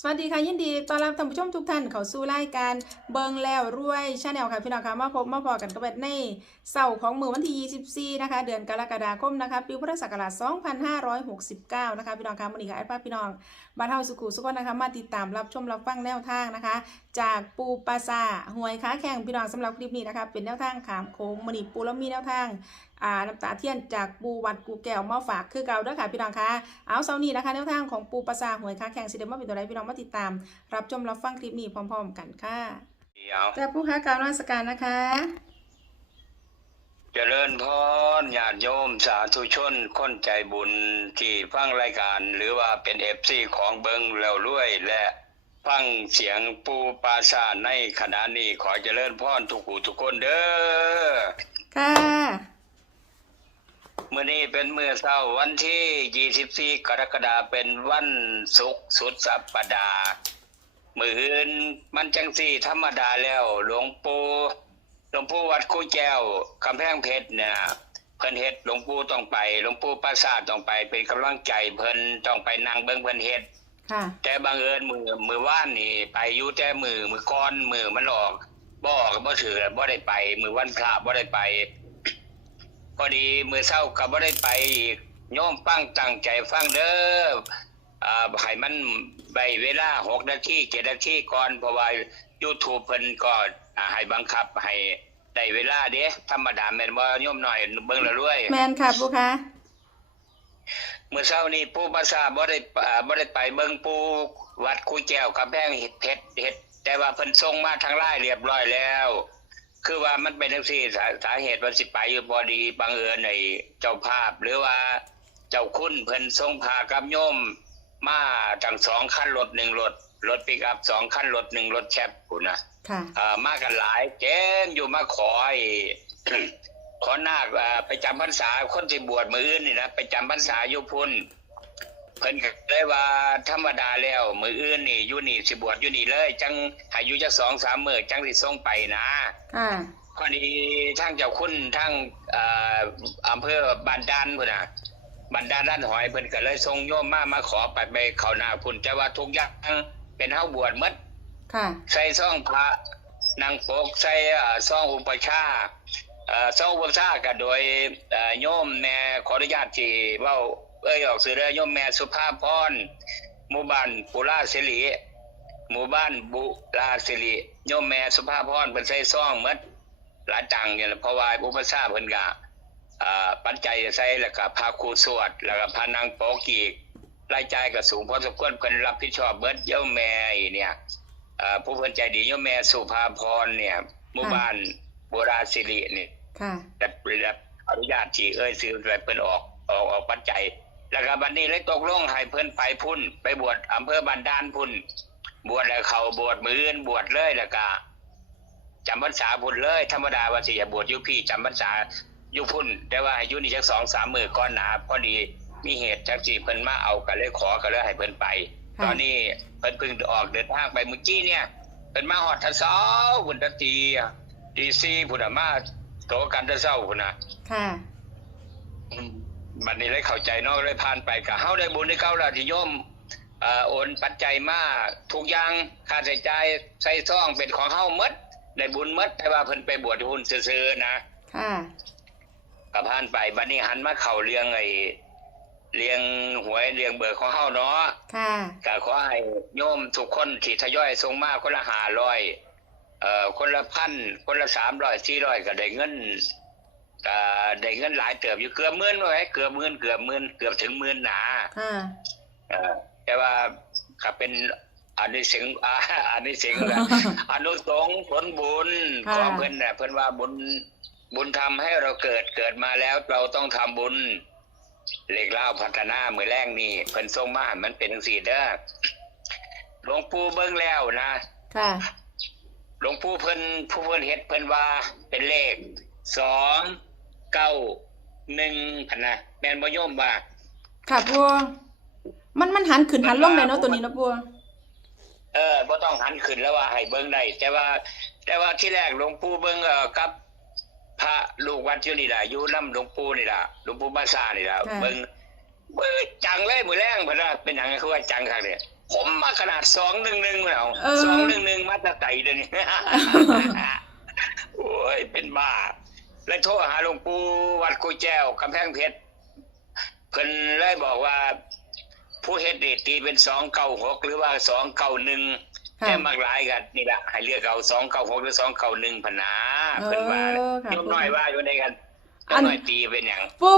สวัสดีค่ะยินดีต้อนรับท่านผู้ชมทุกท่านเข้าสู่รายการเบิงแล้วรวยชาแนลค่ะพี่น้องค่ะมาพบมาพอกันกับในเสาร์ของมื้อวันที่24นะคะเดือนกรกฎาคมนะคะปีพุทธศักราช2569นะคะพี่น้องค่ะมื้อนี้ค่ะพาพี่น้องบ้านเฮาสุขุสุขคนนะคะมาติดตามรับชมรับฟังแนวทางนะคะ จากปูปลาซาหวยค้าแข่งพี่น้องสำหรับคลิปนี้นะคะเป็นแนวทางขามโค้งมื้อนี้ปูแล้วมีแนวทางน้ำตาเทียนจากปูวัดกูแก้วมาฝากคือเก่าด้วยค่ะพี่น้องคะเอาเสาร์นี้นะคะแนวทางของปูปลาซาหวยค้าแข่งสิเดมาเป็นตัวใดพี่น้องมาติดตามรับชมรับฟังคลิปนี้พร้อมๆกันค่ะแต่ผู้ค้ากล่าวนมัสการนะคะเจริญพรญาติโยมสาธุชนคนใจบุญที่ฟังรายการหรือว่าเป็นFCของเบิงแล้วรวยและฟังเสียงปูปราศาสตร์ในขณะนี้ขอเจริญพรทุกผู้ทุกคนเด้อค่ะมื้อนี้เป็นมื้อเช้าวันที่24กรกฎาคมเป็นวันศุกร์สุดสัปดาห์มื้ออื่นมันจังสี่ธรรมดาแล้วหลวงปู่วัดกูแก้วกำแพงเพชรเนี่ยเพิ่นเฮ็ดหลวงปู่ต้องไปหลวงปู่ปราสาทต้องไปเป็นกำลังใจเพิ่นต้องไปนั่งเบิ่งเพิ่นเฮ็ดค่ะแต่บังเอิญมือว่านนี่ไปอยู่แต่มือก่อนมือมันออกบ่ถือบ่ได้ไปมือวันพระบ่ได้ไปพอดีมือเช้าก็บ่ได้ไปอีกโยมฟังตั้งใจฟังเด้อให้มันใบเวลา6นาที7นาทีก่อนเพราะว่า YouTube เพิ่นก็ให้บังคับให้ได้เวลาเด้ธรรมดาแม่นบ่โยมน้อยเบิ่งแล้วรวยแม่นค่ะผู้ค้ามื้อเช้านี้ปู่ปราสาทบ่ได้ไปเบิ่งปู่วัดคูแก้วกำแพงเพชรเฮ็ดแต่ว่าเพิ่นส่งมาทางไลน์เรียบร้อยแล้วคือว่ามันเป็นจังซี่สาเหตุว่าสิไปอยู่บ่ดีบังเอิญไอ้เจ้าภาพหรือว่าเจ้าคุณเพิ่นส่งพากับโยมมาทั้ง2คันรถ1รถปิกอัพ2คันรถ1รถแคปพุ่นน่ะค่ะมากันหลายเต็มอยู่มาขอไอ้ ขอนาคไปจำพรรษาคนที่บวชมื้ออื่นนี่นะไปจำพรรษาอยู่พุ่นเพิ่นก็เลยว่าธรรมดาแล้วมื้ออื่นนี่อยู่นี่สิบวชอยู่นี่เลยจังให้อยู่จัก 2-3 มื้อจังสิส่งไปนะค่ะพอดีทางเจ้าคุณทางอำเภอบ้านด่านพุ่นน่ะบ้านด่านด้านหอยเพิ่นก็เลยส่งโยมมาขอไปเข้านาพุ่นแต่ว่าทุกอย่างเป็นเฮาบวชหมดค่ะใส่ซองพระนางปกใส่ซองอุปชาซองอุปชาก็โดยโยมแม่ขออนุญาตที่เว้าออกสื่อเด้อโยมแม่สุภาพรหมู่บ้านปุราศิริหมู่บ้านบุราศิริโยมแม่สุภาพรเพิ่นใส่ซองหมดหลายตังเนี่ยเพราะว่าอุปชาเพิ่นก็ปัจจัยใส่แล้วก็พาครูสวดแล้วก็พานางปกอีกรายจ่ายก็สูงพอสมควรเพิ่นรับผิดชอบเบิดโยมแม่เนี่ยผู้เพิ่นใจดีโยมแม่สุภาพรเนี่ยหมู่บ้านบุราศิรินี่ค่ะแต่รับอนุญาตที่ซื้อแบบเพิ่นออกปัจจัยแล้วก็บัดนี้เลยตกลงให้เพิ่นไปพุ่นไปบวชอำเภอบ้านด่านพุ่นบวชแล้วเขาบวชมื้ออื่นบวชเลยแล้วก็จำพรรษาพุ่นเลยธรรมดาว่าสิจะบวชอยู่พี่จำพรรษาอยู่พุ่นแต่ว่าอยู่นี่จัก 2-3 มื้อก่อนหน้าพอดีมีเหตุจักสิเพิ่นมาเอาก็เลยขอก็เลยให้เพิ่นไปตอนนี้เพิ่นเพิ่งออกเดินทางไปเมื่อกี้เนี่ยเพิ่นมาฮอดทะเช้าพุ่นตี4พุ่นน่ะมาโตกันทะเช้าพุ่นน่ะค่ะบัดนี้เลยเข้าใจเนาะเลยผ่านไปก็เฮาได้บุญได้เก่าแล้วที่โยมโอนปัจจัยมาทุกอย่างค่าใช้จ่ายใส่ซองเป็นของเฮาหมดได้บุญหมดแต่ว่าเพิ่นไปบวชหุ่นซื่อๆนะค่ะก็ผ่านไปบัดนี้หันมาเข้าเรื่องเลี้ยงหวยเลี้ยงเบอร์ของเฮาเนาะค่ะก็ขอให้โยมทุกคนที่ทยอยส่งมาคนละ500คนละ1,000คนละ300 400ก็ได้เงินหลายเติบอยู่เกือบหมื่นไว้เกือบหมื่นเกือบถึงหมื่นหนาแต่ว่าก็เป็นอันนี้เสียงอนุสงส์ผลบุญของเพิ่นน่ะเพิ่นว่าบุญทำให้เราเกิดมาแล้วเราต้องทำบุญเลขเล่าพัฒนามื้อแรกนี่เพิ่นส่งมามันเป็นจังซี่เด้อหลวงปู่เบิ่งแล้วนะค่ะหลวงปู่เพิ่นเฮ็ดเพิ่นว่าเป็นเลข291พันนะแม่นบ่โยมว่าค่ะบัวมันหันขึ้นหันลงได้เนาะตัวนี้เนาะบัวบ่ต้องหันขึ้นแล้วว่าให้เบิ่งได้แต่ว่าที่แรกหลวงปู่เบิ่งกับพระลูกวัดอยู่นี่ล่ะอยู่นำหลวงปู่นี่ล่ะหลวงปู่บาซ่านี่ล่ะเบิ่งจังเลยมื้อแรงเพิ่นว่าเป็นหยังคือว่าจังคักเนี่ย ผมมาขนาด211แล้ว เออ 211มาแต่ไกลเดี๋ยวนี้ โอ้ยเป็นบ้าเลยโทรหาหลวงปู่วัดกูแจ้วกำแพงเพชรเพิ่นเลยบอกว่า ผู้เฮ็ดนี่ตีเป็น296หรือว่า291แต่มากหลายกันนี่ล่ะให้เลือกเอา296หรือ291พะนะเพิ่นว่า ค่ะ ยกน้อยว่าอยู่ในกันยกน้อยตีเป็นหยัง ปู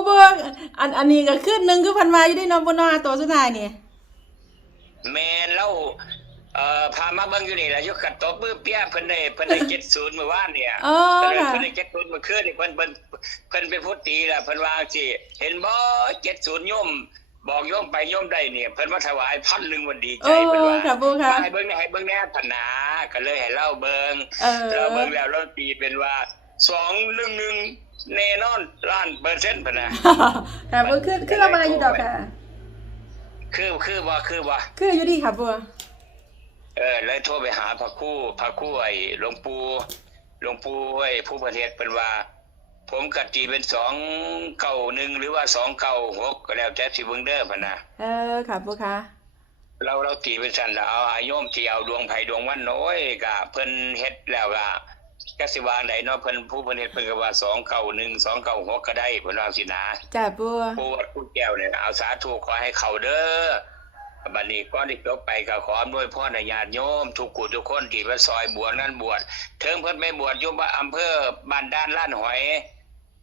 อันนี้ก็ขึ้นหนึ่งคือพันวาอยู่ได้เนอนบนนอตัวสุดท้ายนี่ แม่นแล้วพามาเบิ่งอยู่นี่ล่ะอยู่กัดตบมือเปี้ยเพิ่นได้70เมื่อวานเนี่ย อ๋อ เพิ่น ค่ะ ได้70เมื่อคืนนี่เพิ่นเป็นผู้ตีล่ะเพิ่นว่าสิเห็นบ่70โยมบอกโยมไปโยมได้เนี่ยเพิ่นมาถวาย1,000วันดีใจ โอ้ เพิ่นว่า ค่ะปูค่ะ ให้เบิ่งแน่ปัญหาก็เลยให้เล่าเบิ่ง เออ เราเบิ่งแล้วเราตีเป็นว่า211แน่นอน1,000,000%พุ่นน่ะ ค่ะปูขึ้นเรามาอยู่ดอกค่ะ คือบ่ คืออยู่ดีค่ะปู เลยโทรไปหาพระครู่ไอ้หลวงปู่ไอ้ผู้ประเทศเป็นว่า ผมกติเป็น291หรือว่า296ก็แล้วแต่สิเบิ่งเด้อพุ่นน่ะ ค่ะปูค่ะ เราตีเป็นสั่นแล้วเอาอาโยมที่เอาดวงไผดวงวันน้อยก็เพิ่นเฮ็ดแล้วก็จักสิว่าไดเนาะเพิ่นผู้เพิ่นเฮ็ดเพิ่นก็ว่า291 296ก็ได้เพิ่นว่าสินะ จ้าปู ปู่วัดกูแก้วเนี่ยเอาสาธุขอให้เข้าเด้อบัดนี้ก่อนที่จบไปก็ขออำนวยพรให้ญาติโยมทุกผู้ทุกคนที่มาซอยบวชนั้นบวชถึงเพิ่นไปบวชอยู่อำเภอบ้านด้านล้านหอย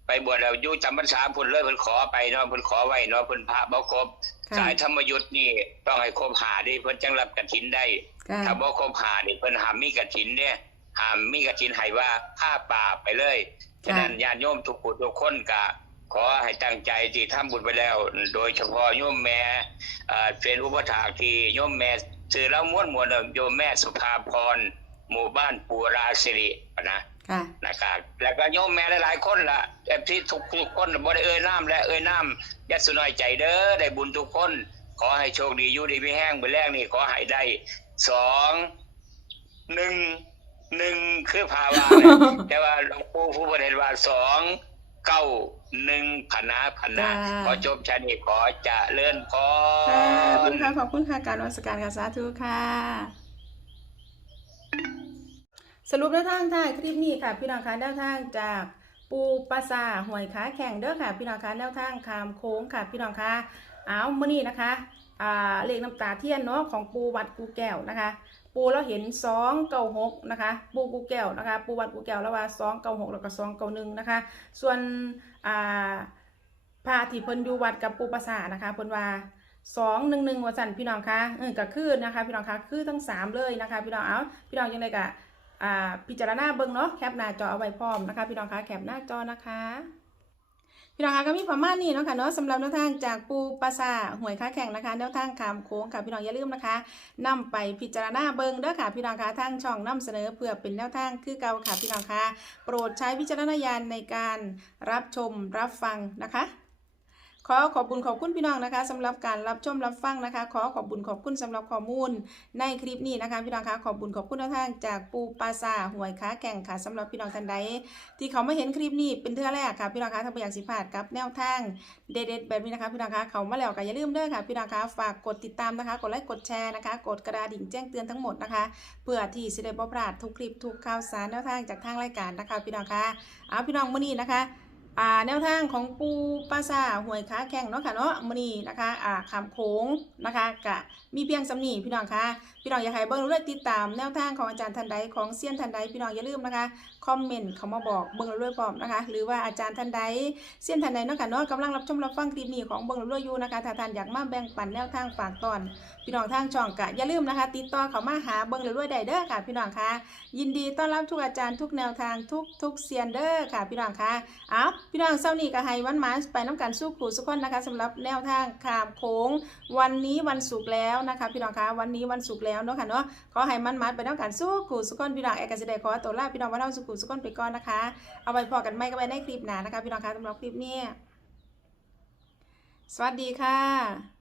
ไปบวชแล้วอยู่จำพรรษาพุ่นเลยเพิ่นขอไปเนาะเพิ่นขอไว้เนาะเพิ่นพระบ่ครบสายธรรมยุทธ์นี่ต้องให้ครบ5ดิเพิ่นจังรับกฐินได้ ค่ะ ถ้าบ่ครบ5นี่เพิ่นห้ามมีกฐินเด้ห้ามมีกฐินให้ว่าผ้าป่าไปเลยฉะนั้นญาติโยมทุกผู้ทุกคนก็ขอให้ตั้งใจที่ทำบุญไปแล้ว โดยเฉพาะโยมแม่เป็นอุปถากที่โยมแม่ชื่อแล้วม่วนโยมแม่สุภาพรหมู่บ้านปูราสิรินะ ค่ะ นะครับแล้วก็โยมแม่หลายๆคนล่ะแต่ที่ทุกคนบ่ได้เอ่ยนามและเอ่ยนามอย่าสุน้อยใจเด้อได้บุญทุกคนขอให้โชคดีอยู่ดีมีแห้งมื้อแรกนี่ขอให้ได้2 1คือภาวะเนี่ย แต่ว่าหลวงปู่ผู้ประเทศว่า291พนะขอจบชานี้ขอเจริญพ ขอบคุณค่ะการนมัสการค่ะสาธุค่ะ สรุปแนวทางท้ายคลิปนี้ค่ะพี่น้องคะแนวทางจากปูปลาซาหวยขาแข่งเด้อค่ะพี่น้องคะแนวทางคามโค้งค่ะพี่น้องคะเอามื้อนี้นะคะเลขน้ำตาเทียนเนาะของปูวัดกูแก้วนะคะ ปูเราเห็น296นะคะปูกูแก้วนะคะปูวัดกูแก้วแล้วว่า296แล้วก็291นะคะส่วนพระที่เพิ่นอยู่วัดกับปูปลาซานะคะเพิ่นว่า211ว่าสั่นพี่น้องคะก็คือนะคะพี่น้องคะคือทั้ง3เลยนะคะพี่น้องเอาพี่น้องยังไงก็พิจารณาเบิ่งเนาะแคปหน้าจอเอาไว้พร้อมนะคะพี่น้องคะแคปหน้าจอนะคะพี่น้องคะก็มีประมาณนี้เนาะค่ะเนาะสำหรับแนวทางจากปูปลาซาหวยค้าแข่งนะคะแนวทางขามโค้งค่ะพี่น้องอย่าลืมนะคะนำไปพิจารณาเบิ่งเด้อค่ะพี่น้องคะทางช่องนำเสนอเพื่อเป็นแนวทางคือเก่าค่ะพี่น้องคะโปรดใช้วิจารณญาณในการรับชมรับฟังนะคะขอขอบคุณพี่น้องนะคะสำหรับการรับชมรับฟังนะคะขอขอบคุณสำหรับข้อมูลในคลิปนี้นะคะพี่น้องคะขอบคุณแนวทางจากปูปลาซาหวยค้าแข่งค่ะสำหรับพี่น้องท่านใดที่เขาไม่เห็นคลิปนี้เป็นเทื่อแรกค่ะพี่น้องคะถ้าไม่อยากสิพลาดกับแนวทางเด็ดๆแบบนี้นะคะพี่น้องคะเขามาแล้วก็อย่าลืมเด้อค่ะพี่น้องคะฝากกดติดตามนะคะกดไลค์กดแชร์นะคะกดกระดิ่งแจ้งเตือนทั้งหมดนะคะเพื่อที่จะได้บ่พลาดทุกคลิปทุกข่าวสารแนวทางจากทางรายการนะคะพี่น้องคะเอาพี่น้องมื้อนี้นะคะแนวทางของปูปลาซาหวยค้าแข่งเนาะค่ะเนาะมื้อนี้นะคะขามโค้งนะคะกะมีเพียงสำนีพี่น้องคะพี่น้องอยากให้เบิ่งเรื่อยติดตามแนวทางของอาจารย์ท่านใดของเซียนท่านใดพี่น้องอย่าลืมนะคะคอมเมนต์เข้ามาบอกเบิ่งเรื่อยพร้อมนะคะหรือว่าอาจารย์ท่านใดเซียนท่านใดเนาะค่ะเนาะกำลังรับชมรับฟังคลิปนี้ของเบิ่งเรื่อยอยู่นะคะถ้าท่านอยากมาแบ่งปันแนวทางฝากตอนพี่น้องทางช่องกะอย่าลืมนะคะติดต่อเข้ามาหาเบิ่งเรื่อยได้เด้อค่ะพี่น้องคะยินดีต้อนรับทุกอาจารย์ทุกแนวทางทุกเซียนเด้อค่ะพี่น้องคะเอาพี่น้องเช้านี้ก็ให้วันหมานไปน้ำกันสู้ขู่สุขคนนะคะสำหรับแนวทางขามโค้งวันนี้วันศุกร์แล้วนะคะพี่น้องคะวันนี้วันศุกร์แล้วเนาะค่ะเนาะขอให้มันไปน้ำกันสู้ขู่สุขคนพี่น้องเอกสิเดขอตัวลาพี่น้องว่าเราสู้ขู่สุขคนไปก่อนนะคะเอาไว้พอกันไม่ก็ไปในคลิปหน้านะคะพี่น้องคะสำหรับคลิปนี้สวัสดีค่ะ